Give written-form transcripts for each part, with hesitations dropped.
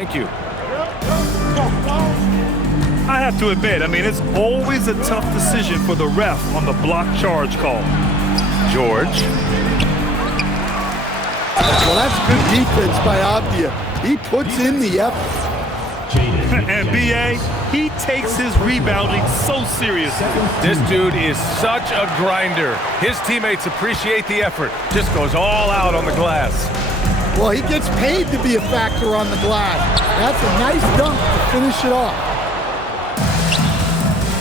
Thank you. I have to admit, it's always a tough decision for the ref on the block charge call. George. Well, that's good defense by Avdia. He puts in the effort. And B.A., he takes his rebounding so seriously. This dude is such a grinder. His teammates appreciate the effort. Just goes all out on the glass. Well, he gets paid to be a factor on the glass. That's a nice dunk to finish it off.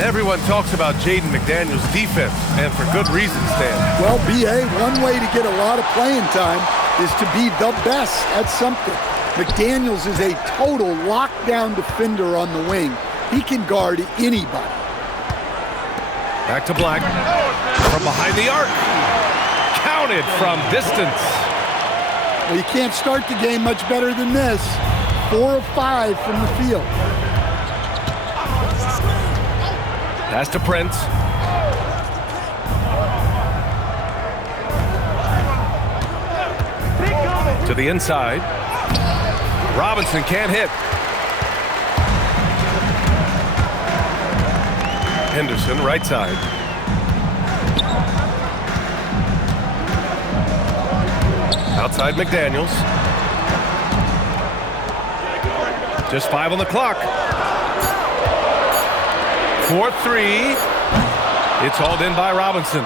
Everyone talks about Jaden McDaniels' defense, and for good reason, Stan. Well, B.A., one way to get a lot of playing time is to be the best at something. McDaniels is a total lockdown defender on the wing. He can guard anybody. Back to Black. From behind the arc. Counted from distance. Well, you can't start the game much better than this. 4 of 5 from the field. Pass to Prince. To the inside. Robinson can't hit. Henderson, right side. Outside McDaniels. Just 5 on the clock. 4-3. It's hauled in by Robinson.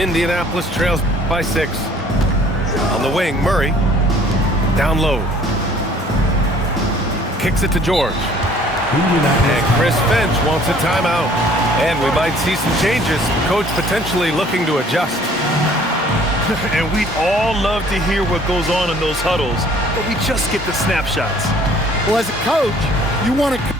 Indianapolis trails by 6. On the wing, Murray. Down low. Kicks it to George. And Chris Finch wants a timeout. And we might see some changes. Coach potentially looking to adjust. And we'd all love to hear what goes on in those huddles, but we just get the snapshots. Well, as a coach, you want to...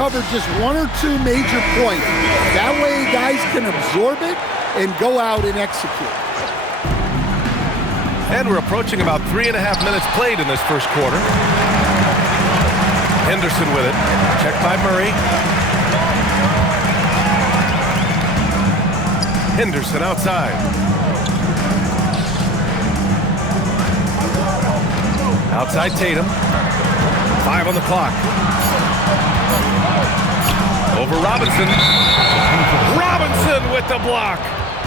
cover just 1 or 2 major points. That way guys can absorb it and go out and execute. And we're approaching about 3.5 minutes played in this first quarter. Henderson with it. Checked by Murray. Henderson outside. Outside Tatum. 5 on the clock. Over Robinson. Robinson with the block.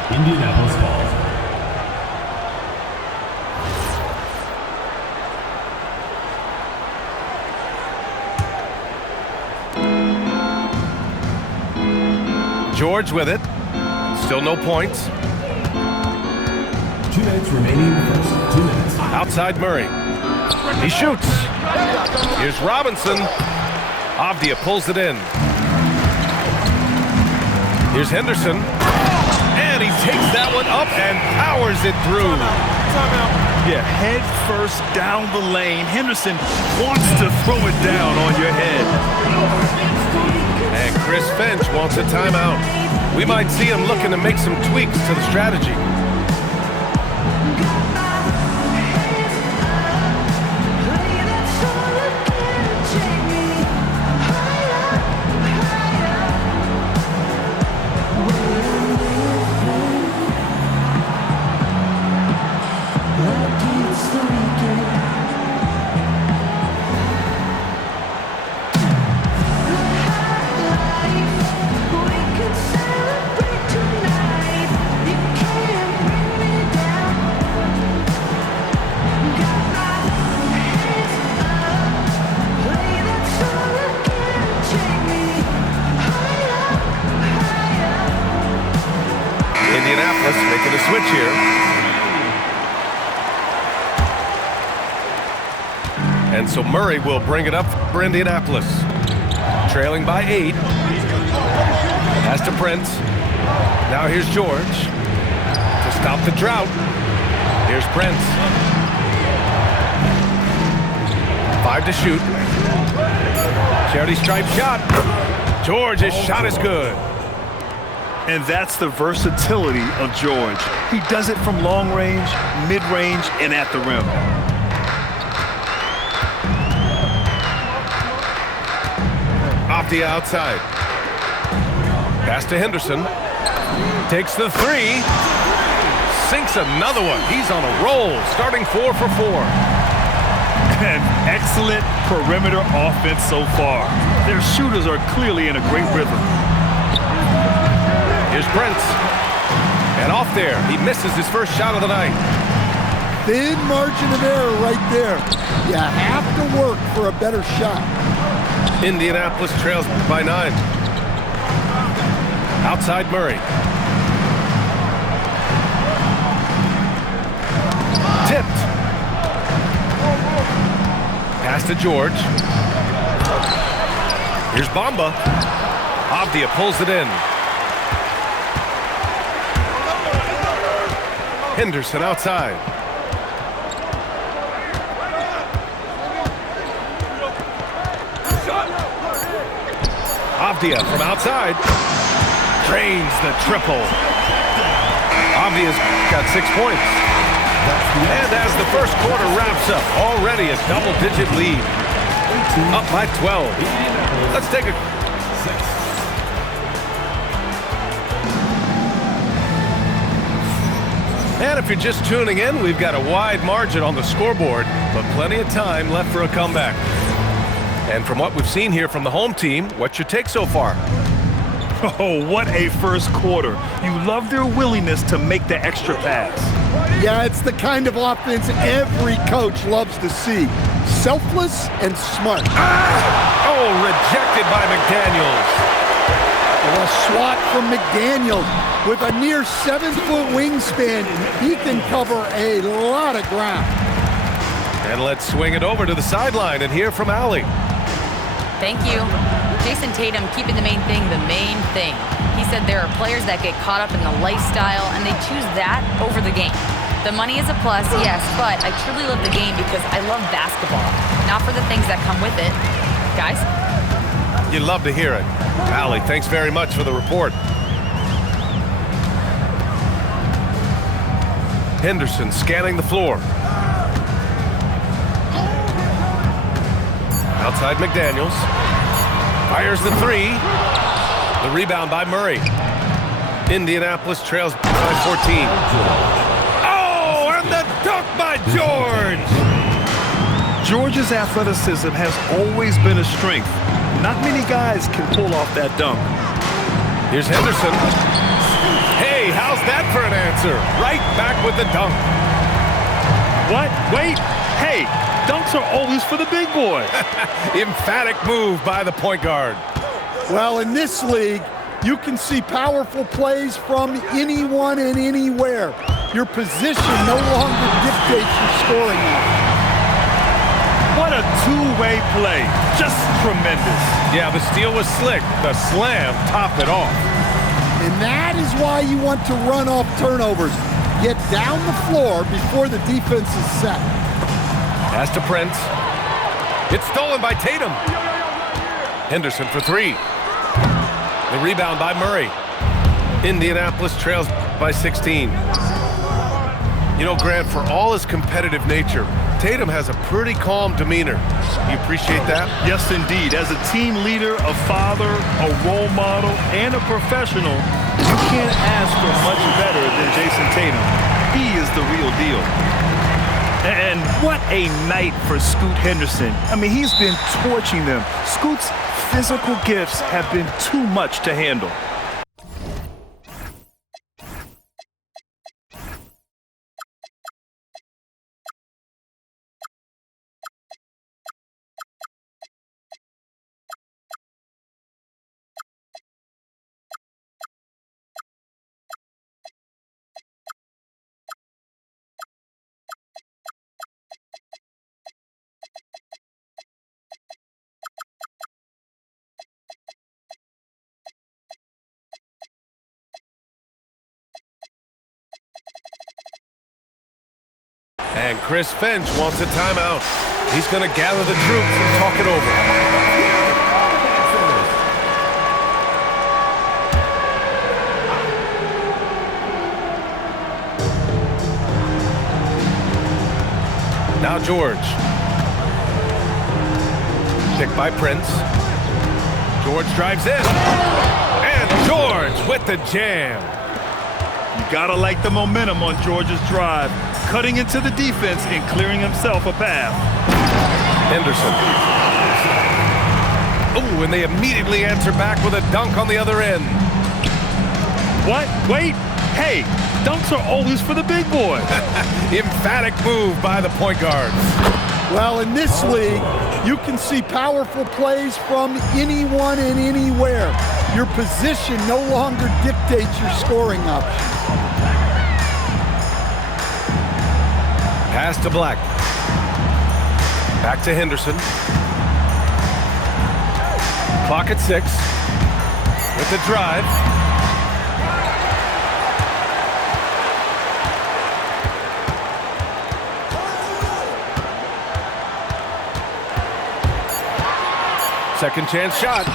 Indianapolis ball. George with it. Still no points. 2 minutes remaining first. 2 minutes. Outside Murray. He shoots. Here's Robinson. Avdia pulls it in. Here's Henderson. And he takes that one up and powers it through. Yeah, head first down the lane. Henderson wants to throw it down on your head. And Chris Finch wants a timeout. We might see him looking to make some tweaks to the strategy. switch here. And so Murray will bring it up for Indianapolis. Trailing by 8. Pass to Prince. Now here's George to stop the drought. Here's Prince. 5 to shoot. Charity stripe shot. George's shot is good. And that's the versatility of George. He does it from long range, mid-range, and at the rim. Off the outside. Pass to Henderson. Takes the 3. Sinks another one. He's on a roll, starting 4 for 4. An excellent perimeter offense so far. Their shooters are clearly in a great rhythm. Here's Prince. And off there. He misses his first shot of the night. Thin margin of error right there. You have to work for a better shot. Indianapolis trails by 9. Outside Murray. Tipped. Pass to George. Here's Bamba. Avdia pulls it in. Henderson outside. Avdia from outside. Drains the triple. Avdia's got 6 points. And as the first quarter wraps up, already a double-digit lead. Up by 12. Let's take a... And if you're just tuning in, we've got a wide margin on the scoreboard, but plenty of time left for a comeback. And from what we've seen here from the home team, what's your take so far? Oh, what a first quarter. You love their willingness to make the extra pass. Yeah, it's the kind of offense every coach loves to see. Selfless and smart. Oh, rejected by McDaniels. A swat from McDaniels. With a near 7-foot wingspan, he can cover a lot of ground. And let's swing it over to the sideline and hear from Allie. Thank you. Jason Tatum keeping the main thing. He said there are players that get caught up in the lifestyle and they choose that over the game. The money is a plus, yes, but I truly love the game because I love basketball, not for the things that come with it. Guys? You'd love to hear it. Allie, thanks very much for the report. Henderson scanning the floor. Outside McDaniels. Fires the 3. The rebound by Murray. Indianapolis trails by 14. Oh, and the dunk by George! George's athleticism has always been a strength. Not many guys can pull off that dunk. Here's Henderson. Hey, how's that for an answer? Right back with the dunk. What? Wait. Hey, dunks are always for the big boy. Emphatic move by the point guard. Well, in this league, you can see powerful plays from anyone and anywhere. Your position no longer dictates your scoring. What a two-way play. Just tremendous. Yeah, the steal was slick. The slam topped it off. And that is why you want to run off turnovers. Get down the floor before the defense is set. Pass to Prince. It's stolen by Tatum. Henderson for 3. The rebound by Murray. Indianapolis trails by 16. You know, Grant, for all his competitive nature, Tatum has a pretty calm demeanor. You appreciate that? Yes, indeed. As a team leader, a father, a role model, and a professional, you can't ask for much better than Jason Tatum. He is the real deal. And what a night for Scoot Henderson. I mean, he's been torching them. Scoot's physical gifts have been too much to handle. And Chris Finch wants a timeout. He's going to gather the troops and talk it over. Now George. Picked by Prince. George drives in. And George with the jam. You gotta like the momentum on George's drive. Cutting into the defense and clearing himself a path. Henderson. Oh, and they immediately answer back with a dunk on the other end. What? Wait. Hey, dunks are always for the big boy. Emphatic move by the point guard. Well, in this league, you can see powerful plays from anyone and anywhere. Your position no longer dictates your scoring options. Pass to Black. Back to Henderson. Clock at 6. With the drive. Second chance shot.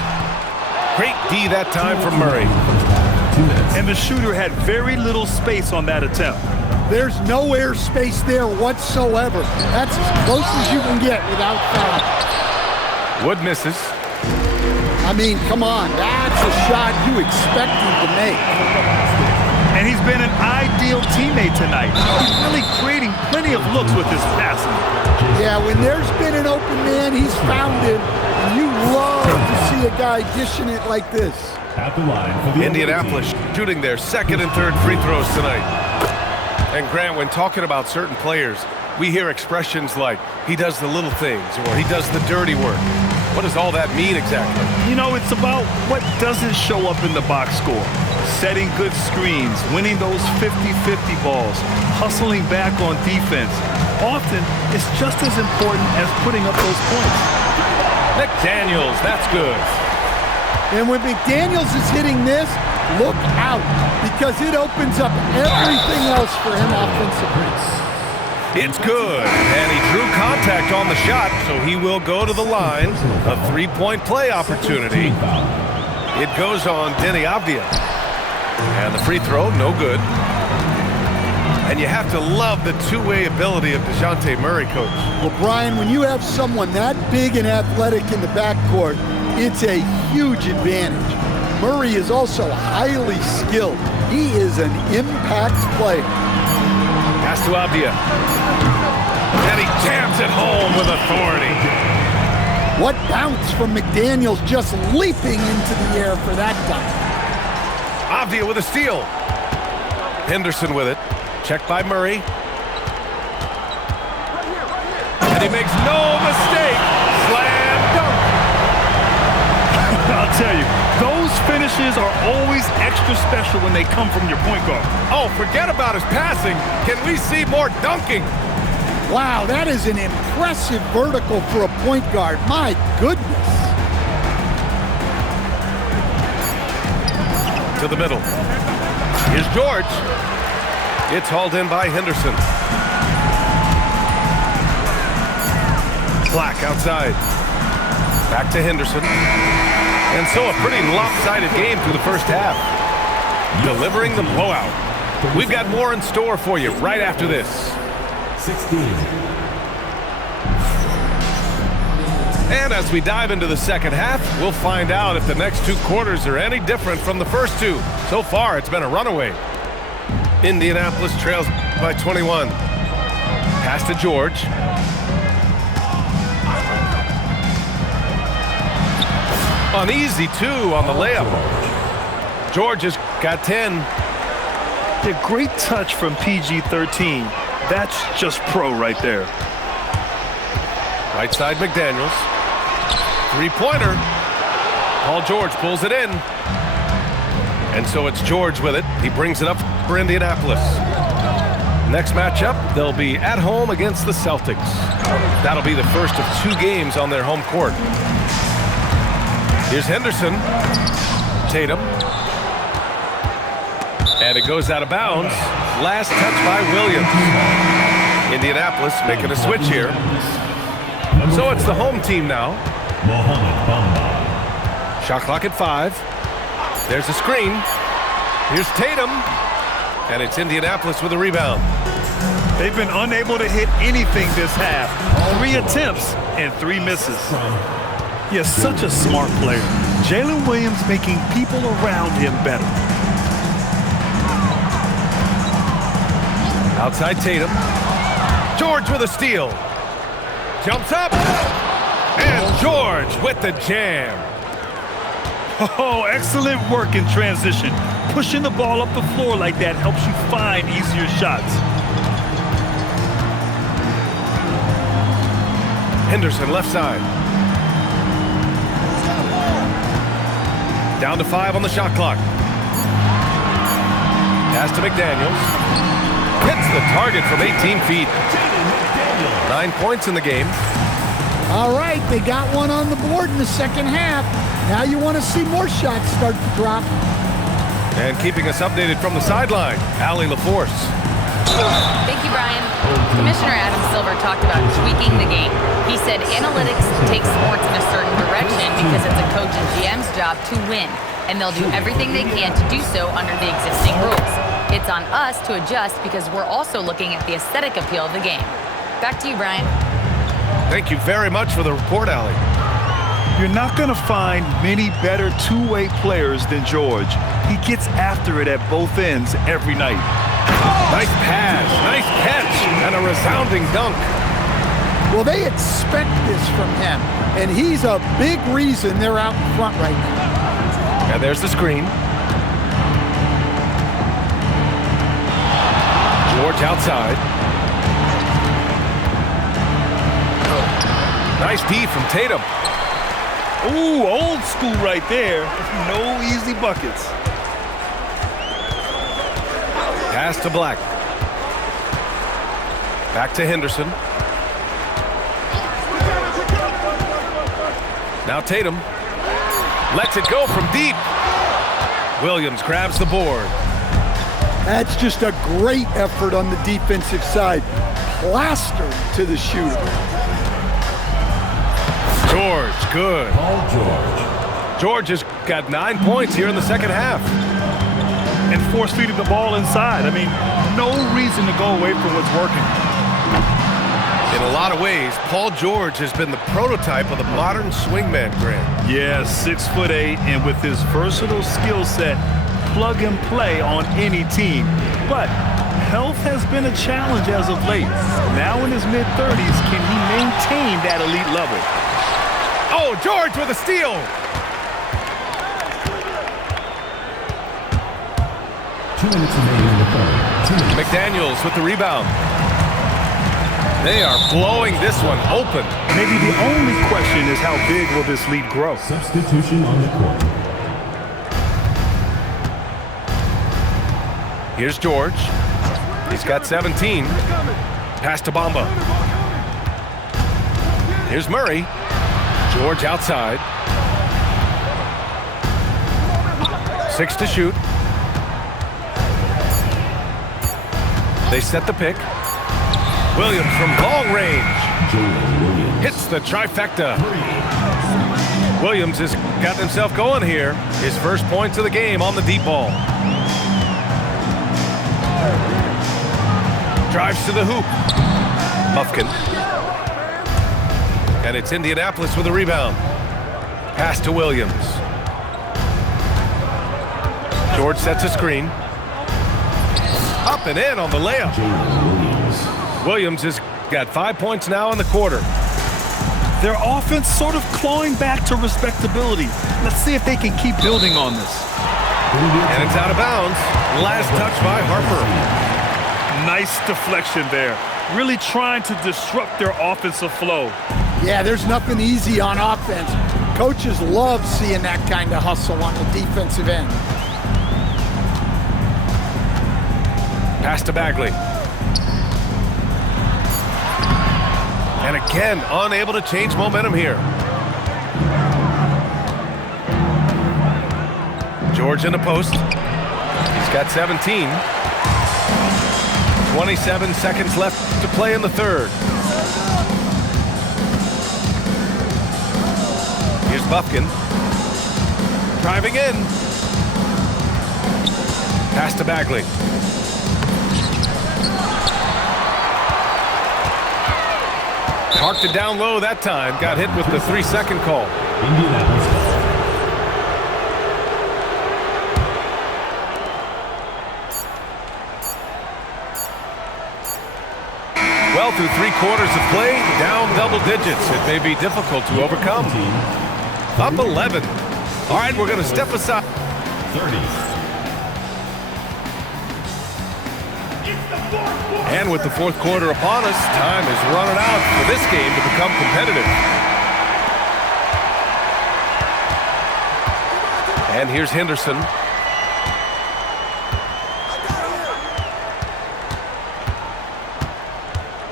Great D that time from Murray. And the shooter had very little space on that attempt. There's no air space there whatsoever. That's as close as you can get without foul. Wood misses. I mean, come on. That's a shot you expect him to make. And he's been an ideal teammate tonight. He's really creating plenty of looks with his passing. Yeah, when there's been an open man, he's found it. And you love to see a guy dishing it like this. At the line for the Indianapolis shooting their second and third free throws tonight. And Grant, when talking about certain players, we hear expressions like, he does the little things, or he does the dirty work. What does all that mean exactly? You know, it's about what doesn't show up in the box score. Setting good screens, winning those 50-50 balls, hustling back on defense. Often, it's just as important as putting up those points. McDaniels, that's good. And when McDaniels is hitting this, look out, because it opens up everything else for him offensively. It's good, and he drew contact on the shot, so he will go to the line. A three-point play opportunity. It goes on Deni Avdija. And the free throw, no good. And you have to love the two-way ability of DeJounte Murray, Coach. Well, Brian, when you have someone that big and athletic in the backcourt, it's a huge advantage. Murray is also highly skilled. He is an impact player. Pass to Avdija. And he jams it home with authority. What bounce from McDaniels, just leaping into the air for that dunk. Avdija with a steal. Henderson with it. Checked by Murray. And he makes no mistake. Slam dunk. I'll tell you, those finishes are always extra special when they come from your point guard. Oh, forget about his passing. Can we see more dunking? Wow, that is an impressive vertical for a point guard. My goodness. To the middle. Here's George. It's hauled in by Henderson. Black outside. Back to Henderson. And so a pretty lopsided game through the first half. Delivering the blowout. We've got more in store for you right after this. 16. And as we dive into the second half, we'll find out if the next two quarters are any different from the first two. So far, it's been a runaway. Indianapolis trails by 21. Pass to George. An easy two on the layup. George has got 10. A great touch from PG-13. That's just pro right there. Right side McDaniels. Three-pointer. Paul George pulls it in. And so it's George with it. He brings it up for Indianapolis. Next matchup, they'll be at home against the Celtics. That'll be the first of two games on their home court. Here's Henderson. Tatum. And it goes out of bounds. Last touch by Williams. Indianapolis making a switch here. So it's the home team now. Mohamed Bamba. Shot clock at 5. There's a screen. Here's Tatum. And it's Indianapolis with a rebound. They've been unable to hit anything this half. 3 attempts and 3 misses. He is such a smart player. Jalen Williams making people around him better. Outside Tatum. George with a steal. Jumps up. And George with the jam. Oh, excellent work in transition. Pushing the ball up the floor like that helps you find easier shots. Henderson left side. Down to 5 on the shot clock. Pass to McDaniels. Hits the target from 18 feet. 9 points in the game. All right, they got one on the board in the second half. Now you want to see more shots start to drop. And keeping us updated from the sideline, Allie LaForce. Thank you, Brian. Commissioner Adam Silver talked about tweaking the game. He said analytics take sports in a certain direction because it's a coach and GM's job to win, and they'll do everything they can to do so under the existing rules. It's on us to adjust because we're also looking at the aesthetic appeal of the game. Back to you, Brian. Thank you very much for the report, Allie. You're not going to find many better two-way players than George. He gets after it at both ends every night. Nice pass, nice catch, and a resounding dunk. Well, they expect this from him, and he's a big reason they're out in front right now. And there's the screen. George outside. Nice D from Tatum. Ooh, old school right there. No easy buckets. Pass to Black. Back to Henderson. Now Tatum lets it go from deep. Williams grabs the board. That's just a great effort on the defensive side. Plastered to the shooter. George, good. Paul George. George has got 9 points here in the second half. And force-feeding the ball inside. I mean, no reason to go away from what's working. In a lot of ways, Paul George has been the prototype of the modern swingman, Grant. Yeah, 6'8", and with his versatile skill set, plug and play on any team. But health has been a challenge as of late. Now in his mid-30s, can he maintain that elite level? Oh, George with a steal. 2 minutes remaining in the third. 2 minutes. McDaniels with the rebound. They are blowing this one open. Maybe the only question is how big will this lead grow? Substitution on the court. Here's George. He's got 17. Pass to Bamba. Here's Murray. George outside. 6 to shoot. They set the pick. Williams from long range. Hits the trifecta. Williams has got himself going here. His first points of the game on the deep ball. Drives to the hoop. Mufkin. And it's Indianapolis with a rebound. Pass to Williams. George sets a screen. Up and in on the layup. Williams has got 5 points now in the quarter. Their offense sort of clawing back to respectability. Let's see if they can keep building on this. And it's out of bounds. Last touch by Harper. Nice deflection there. Really trying to disrupt their offensive flow. Yeah, there's nothing easy on offense. Coaches love seeing that kind of hustle on the defensive end. Pass to Bagley. And again, unable to change momentum here. George in the post. He's got 17. 27 seconds left to play in the third. Here's Bufkin. Driving in. Pass to Bagley. Parked it down low that time. Got hit with the 3-second call. Indianapolis ball. Well, through 3 quarters of play, down double digits. It may be difficult to overcome. Up 11. All right, we're going to step aside. 30. And with the fourth quarter upon us, time is running out for this game to become competitive. And here's Henderson.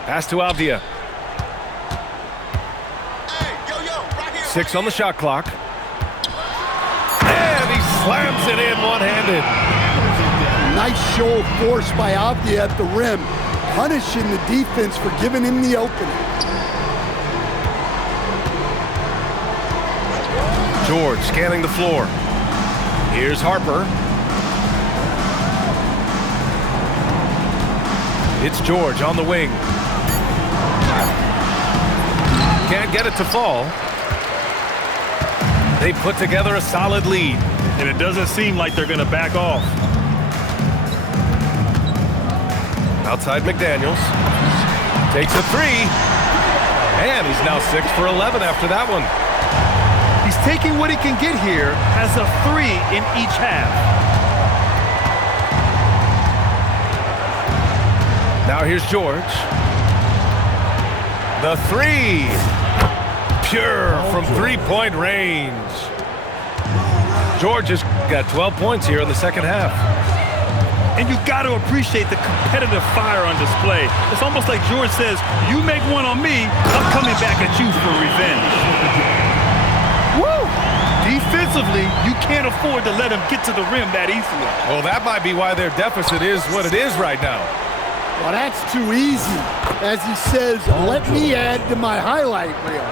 Pass to Avdia. 6 on the shot clock. And he slams it in one-handed. Nice show of force by Avdia at the rim, punishing the defense for giving him the opening. George scanning the floor. Here's Harper. It's George on the wing. Can't get it to fall. They put together a solid lead. And it doesn't seem like they're going to back off. Outside McDaniels. Takes a 3. And he's now 6 for 11 after that one. He's taking what he can get here as a 3 in each half. Now here's George. The 3. Pure from 3-point range. George has got 12 points here in the second half. And you got to appreciate the competitive fire on display. It's almost like George says, you make one on me, I'm coming back at you for revenge. Woo! Defensively, you can't afford to let him get to the rim that easily. Well, that might be why their deficit is what it is right now. Well, that's too easy. As he says, let me add to my highlight reel.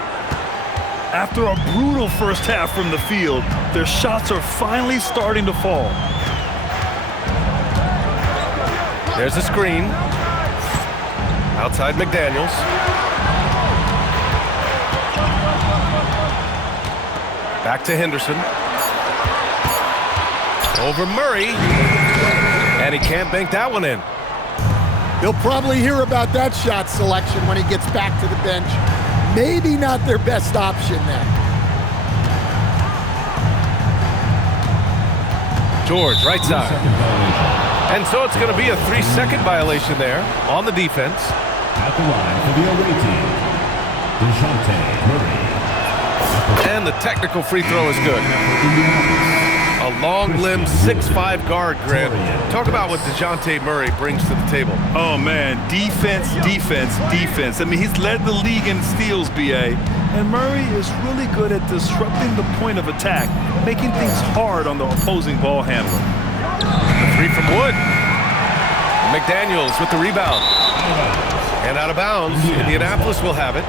After a brutal first half from the field, their shots are finally starting to fall. There's a screen. Outside McDaniels. Back to Henderson. Over Murray. And he can't bank that one in. He'll probably hear about that shot selection when he gets back to the bench. Maybe not their best option then. George, right side. And so it's going to be a 3-second violation there on the defense. At the line for the away team, DeJounte Murray. And the technical free throw is good. A long-limbed 6'5" guard, Grant. Talk about what DeJounte Murray brings to the table. Oh, man, defense, defense, defense. I mean, he's led the league in steals, B.A., and Murray is really good at disrupting the point of attack, making things hard on the opposing ball handler. The 3 from Wood. McDaniels with the rebound. And out of bounds. Indianapolis will have it.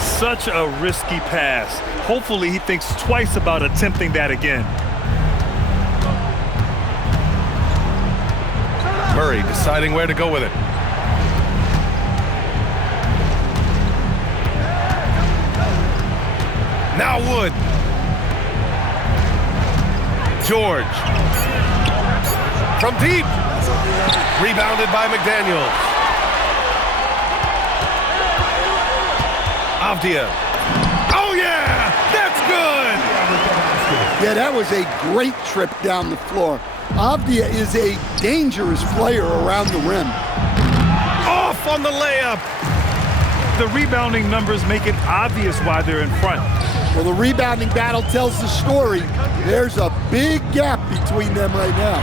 Such a risky pass. Hopefully he thinks twice about attempting that again. Murray deciding where to go with it. Now Wood. George. From deep. Rebounded by McDaniels. Avdia. Oh, yeah! That's good! Yeah, that was a great trip down the floor. Avdia is a dangerous player around the rim. Off on the layup. The rebounding numbers make it obvious why they're in front. Well, the rebounding battle tells the story. There's a big gap between them right now.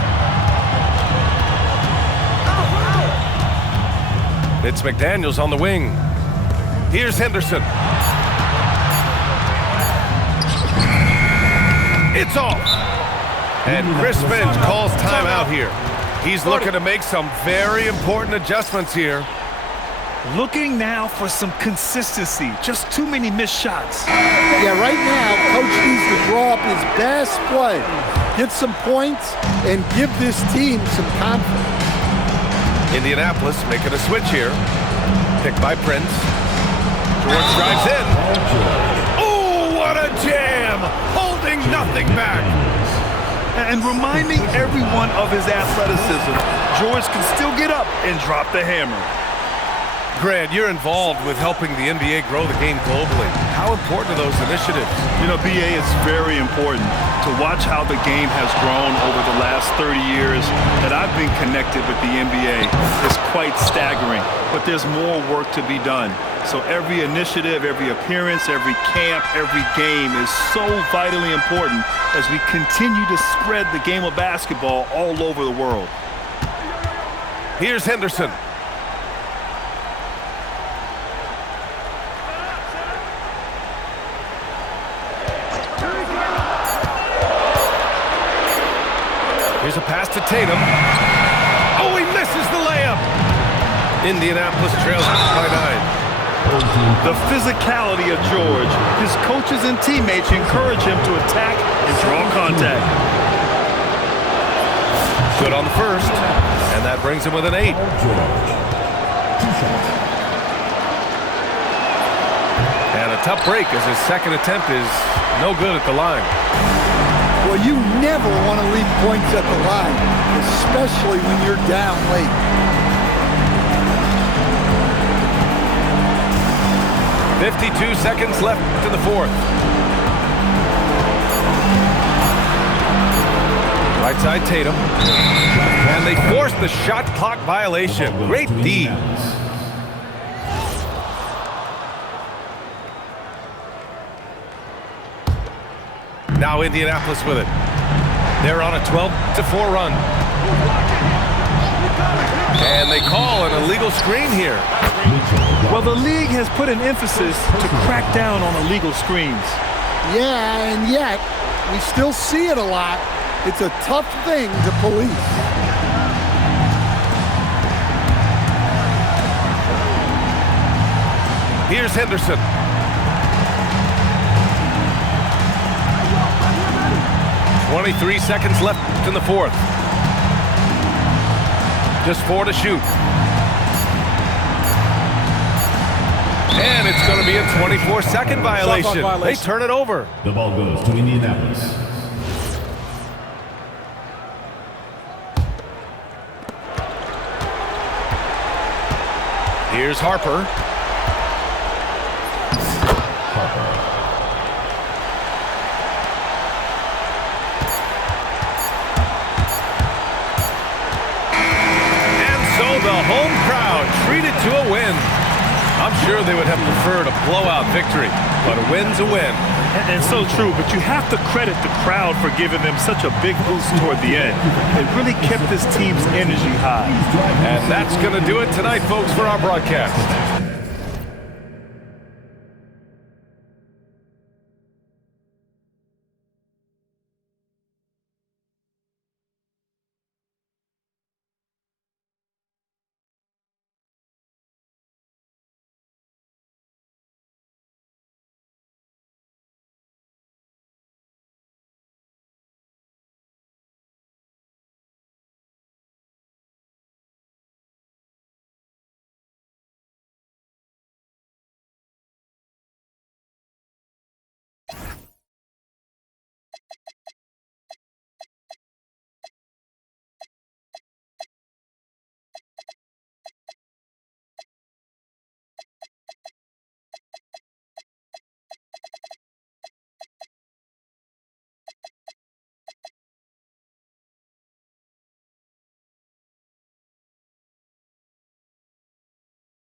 It's McDaniels on the wing. Here's Henderson. It's off. And Chris Finch calls timeout here. He's looking to make some very important adjustments here. Looking now for some consistency. Just too many missed shots. Yeah, right now, coach needs to draw up his best play, get some points, and give this team some confidence. Indianapolis making a switch here. Picked by Prince. George drives in. Oh, what a jam! Holding nothing back. And reminding everyone of his athleticism, George can still get up and drop the hammer. Grant, you're involved with helping the NBA grow the game globally. How important are those initiatives? You know, BA, it's very important to watch how the game has grown over the last 30 years that I've been connected with the NBA. It's quite staggering, but there's more work to be done. So every initiative, every appearance, every camp, every game is so vitally important as we continue to spread the game of basketball all over the world. Here's Henderson. Here's a pass to Tatum. Oh, he misses the layup. Indianapolis trails by 9. The physicality of George. His coaches and teammates encourage him to attack and draw contact. Good on the first, and that brings him with an 8. And a tough break as his second attempt is no good at the line. Well, you never want to leave points at the line, especially when you're down late. .52 seconds left in the fourth. Right side Tatum. And they force the shot clock violation. Great D. Now Indianapolis with it. They're on a 12-4 run. And they call an illegal screen here. Well, the league has put an emphasis to crack down on illegal screens. Yeah, and yet, we still see it a lot. It's a tough thing to police. Here's Henderson. .23 seconds left in the fourth. Just 4 to shoot. And it's going to be a 24-second violation. They turn it over. The ball goes to Indianapolis. Here's Harper. And so the home crowd treated to a win. I'm sure they would have preferred a blowout victory, but a win's a win. And so true, but you have to credit the crowd for giving them such a big boost toward the end. It really kept this team's energy high. And that's going to do it tonight, folks, for our broadcast.